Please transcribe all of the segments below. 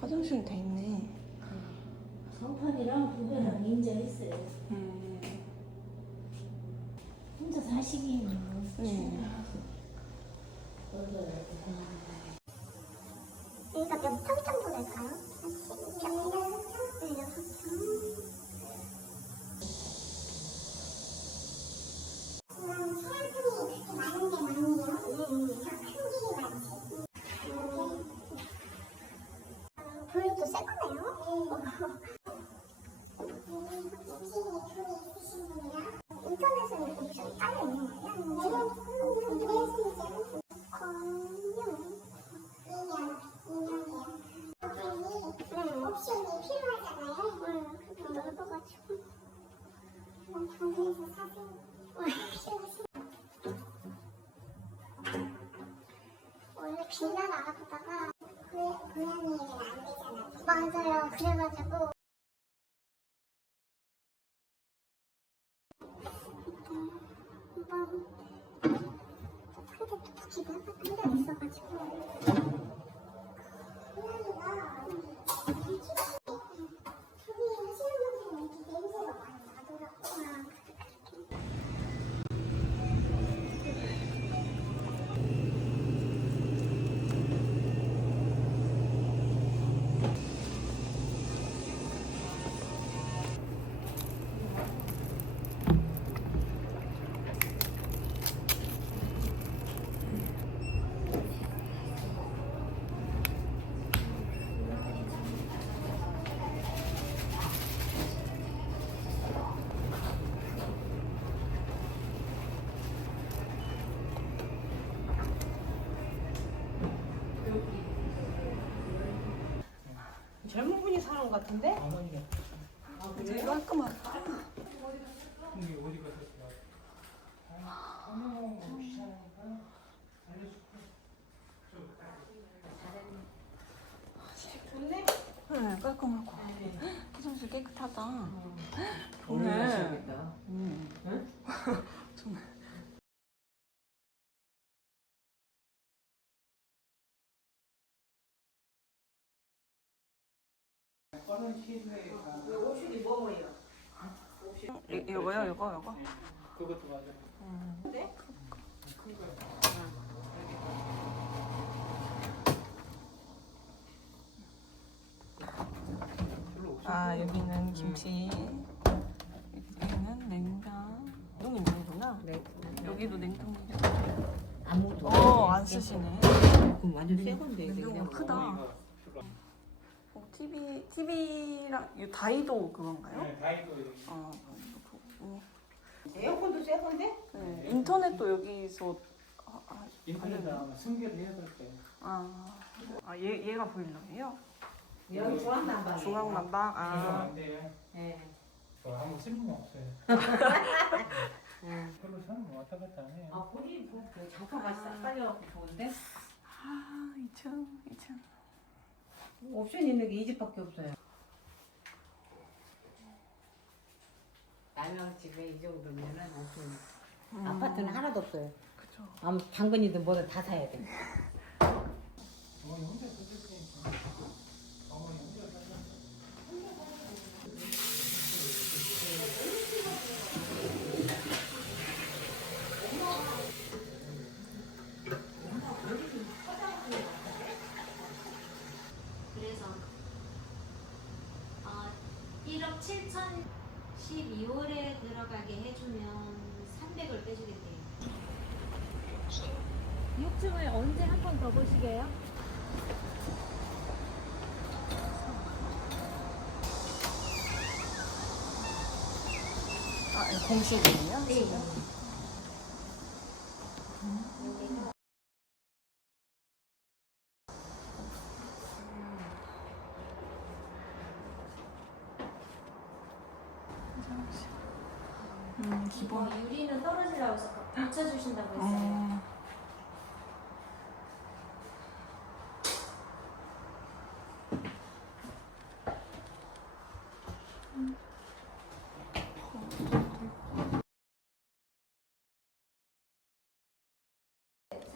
화장실 돼 있네. 성판이랑 부부랑 인정했어요. 혼자 사시기는 여기가 몇 평 정도 될까요? 한 12평? 네, 6평. 지금 소양분이 그렇게 많은 게 많네요. 큰 길이 많지. 불도 새 거네요? 인터넷은 이렇게 옵션이 깔려 있는 거예요? 옵션이 필요하잖아요. 좀 넓어가지고 경매에서 사세요. 원래 빌라를 알아보다가 고양이는 안 되잖아요. 맞아요. 그래가지고 한번 상대 또 기대가 한대 있어가지고 고양이가 저기 하시는 분들은 이렇게 냄새가 많이 나더라고요. 젊은 분이 사는 것 같은데? 아, 그래요? 깔끔하다. 좋네? 네, 깔끔하고. 화장실 깨끗하다. 오늘 좋네. 가셔야겠다. 응? 좋네. 옷이 뭐예요? 이거요? 이거? 그것도 맞아. 네? 아, 여기는 김치. 여기는 냉장. 여기 있는구나. 네. 여기도 냉동이야. 아무도. 안 쓰시네. 그럼 완전 새 건데. 냉장고 크다. TV랑 이 다이도 그건가요? 네, 다이도 여기. 에어컨도 새 건데? 네. 인터넷도 여기서 인터넷 아마 승계해야 될 거예요. 얘가 보일러예요? 여기 중앙난방. 중앙난방. 안 돼요. 네. 저 한번 쓸모가 없어요. 별로 사람 왔다 갔다 안 해요. 아, 본인이 장판까지 싹 깔려갖고 좋은데? 2층. 옵션 있는 게 이 집밖에 없어요. 남양 집에 이 정도면은 옵션. 아파트는 하나도 없어요. 그죠. 아무 당근이든 뭐든 다 사야 돼. 어머니 혼자 사셨으니까. 어머니 혼자 사셨으니까. 그래서 1억 7천 12월에 들어가게 해주면 300을 빼주겠대요. 6층을 언제 한 번 더 보시게요? 공식이에요? 네. 기본. 유리는 떨어지려고 해서 붙여주신다고 했어요.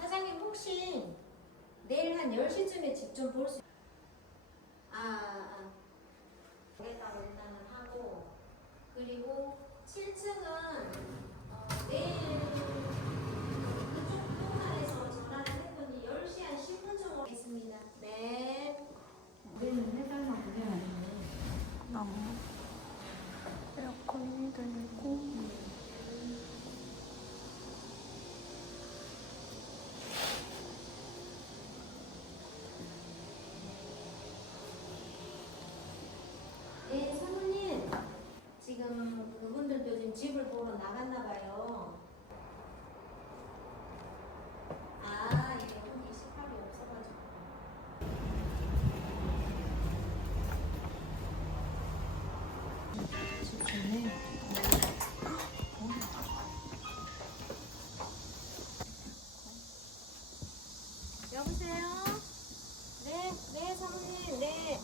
사장님 혹시 내일 한 10시쯤에 집 좀 볼 수... 거기다가 일단은 하고 그리고 7층은 내일 그쪽 부동산에서 전화를 했더니 10시 한 10분쯤 오겠습니다. 네. 우리는 해달라고 그래야겠네. 나무. 에어컨이 들고. 네, 사모님. 지금 그분들도 지금 집을 보러 나갔나 봐요. 예, 여기 식탁이 없어가지고. 여보세요? 네, 사모님, 네.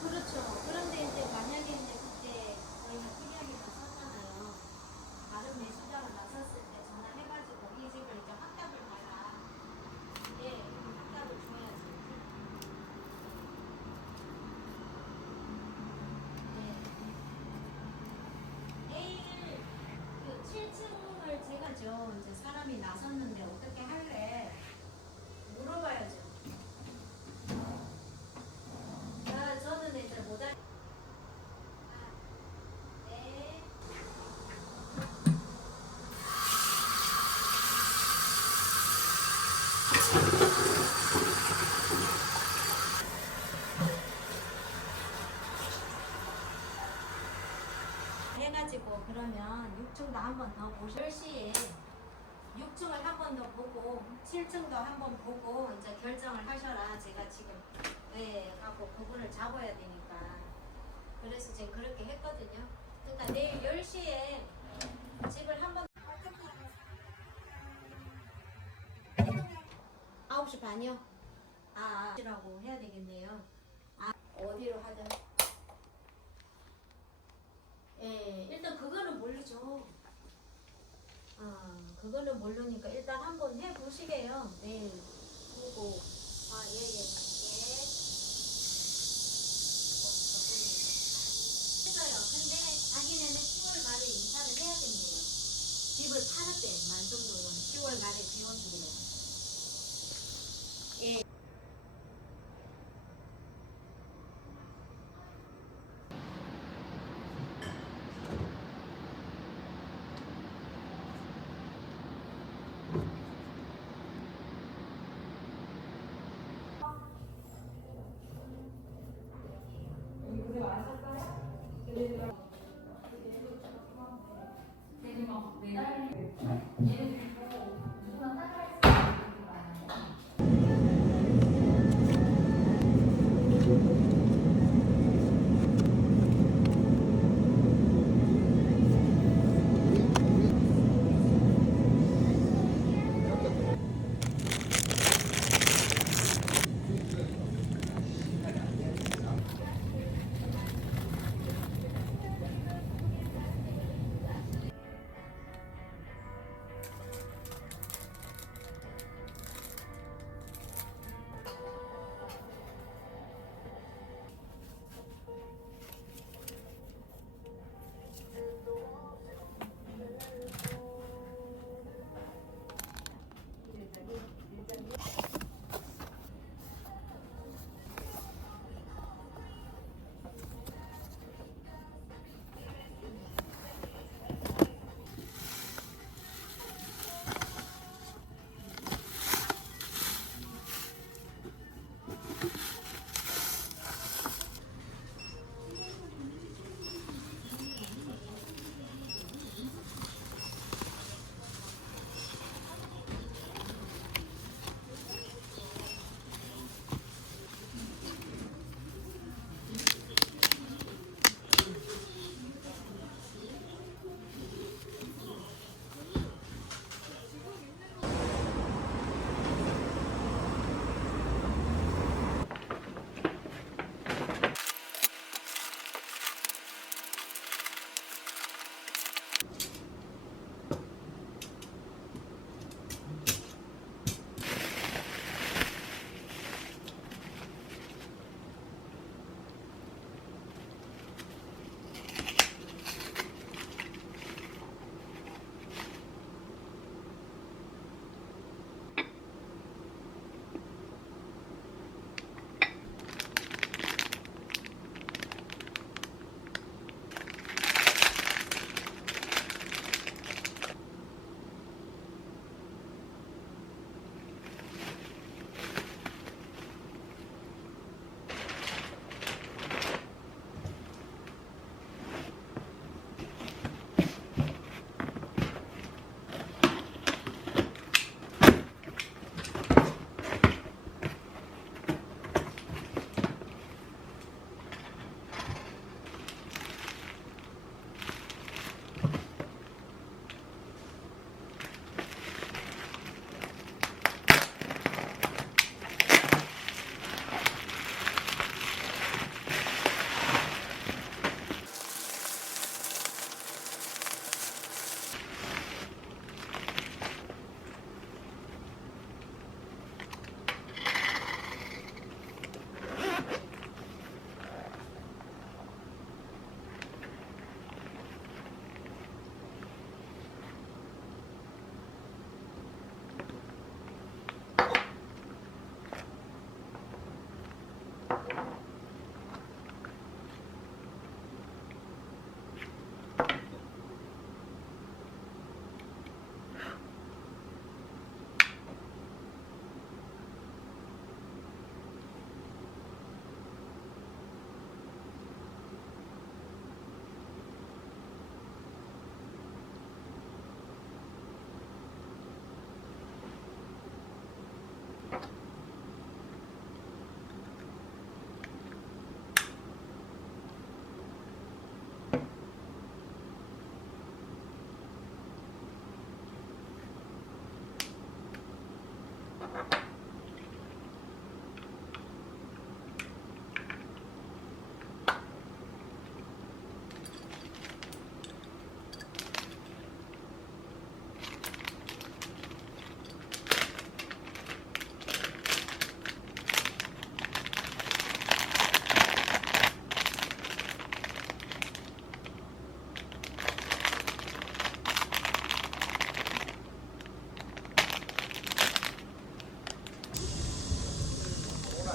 그렇죠. 그런데 이제 만약에 이제 그때 저희가 특이하게 나섰잖아요. 다른 매수자가 나섰을 때 전화해가지고 이 집을 이제 확답을 봐라. 확답을 줘야지. 내일 그 7층을 제가 이제 사람이 나섰는데 어떻게 할래? 물어봐야죠. 저는 이제 못 할. 네. 해가지고 그러면 6층도 한 번 더 보시. 10시에 6층을 한 번 더 보고 7층도 한 번 보고 이제 결정을 하셔라. 제가 지금 하고 그분을 잡아야 되니까. 그래서 지금 그렇게 했거든요. 그러니까 내일 10시에 집을 한 번 9시 반이요? 라고 해야 되겠네요. 어디로 하든. 일단 그거는 모르죠. 그거는 모르니까 일단 한번 해보시게요. 내일 보고. 했어요. 근데 자기네는 10월 말에 이사를 해야 된대요. 집을 팔았대. 만성동은 10월 말에 비워주기로.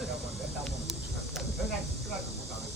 내가 뭐 냈다 뭐 내가 찍어가지고 못하네.